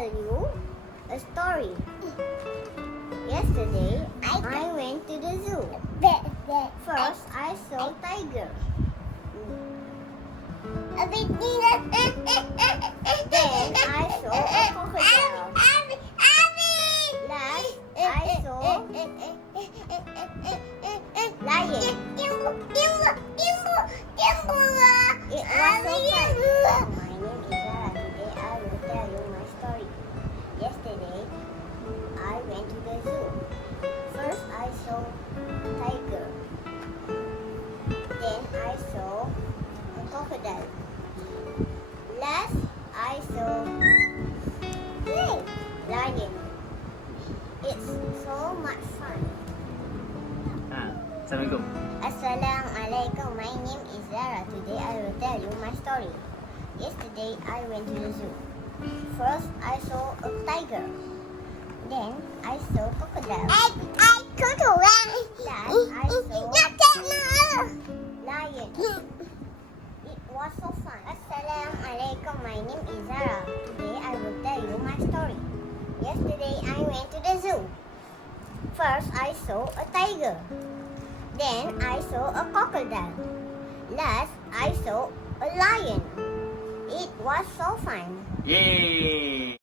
tell you a story. Yesterday, I went to the zoo. First, I saw tiger. Then I saw a crocodile. Last, I saw lion. It was so fun. My name is ZAHRA. Today I will tell you my story. Yesterday, I went to the zoo. First, I saw tiger. Then I saw a crocodile. Last, I saw lion. It's so much fun. Assalamualaikum. Assalamualaikum. My name is ZAHRA. Today I will tell you my story. Yesterday I went to the zoo. First I saw a tiger. Then I saw crocodile. Last I saw lion. It was so fun. Assalamualaikum. My name is ZAHRA. Today I will tell you my story. Yesterday I went to the zoo. First I saw a tiger. Then I saw a crocodile. Last, I saw a lion. It was so fun. Yeay.